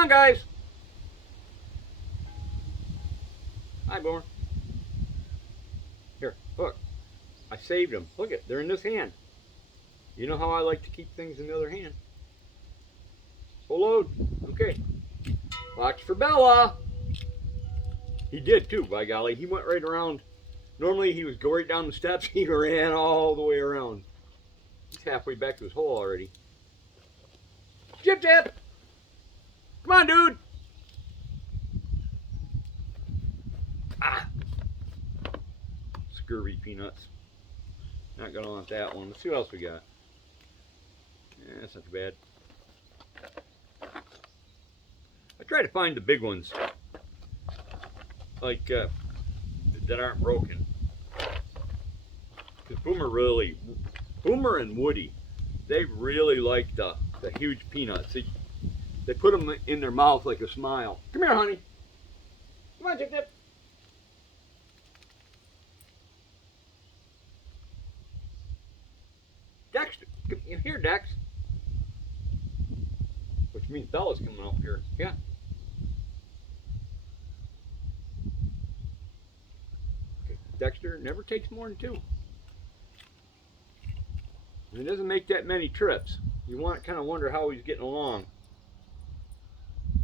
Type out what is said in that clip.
Come on, guys. Hi, Boomer. Here, look. I saved them. Look it, they're in this hand. You know how I like to keep things in the other hand. Full load. Okay. Watch for Bella. He did too, by golly. He went right around. Normally he would go right down the steps. He ran all the way around. He's halfway back to his hole already. Chip Chip! Come on, dude! Ah! Scurvy peanuts. Not gonna want that one. Let's see what else we got. Yeah, that's not too bad. I try to find the big ones. Like, that aren't broken. Because Boomer and Woody, they really like the huge peanuts. They put them in their mouth like a smile. Come here, honey. Come on, Chip Chip. Dexter, come here, Dex. Which means Bella's coming up here. Yeah. Okay. Dexter never takes more than 2. And he doesn't make that many trips. You want kind of wonder how he's getting along.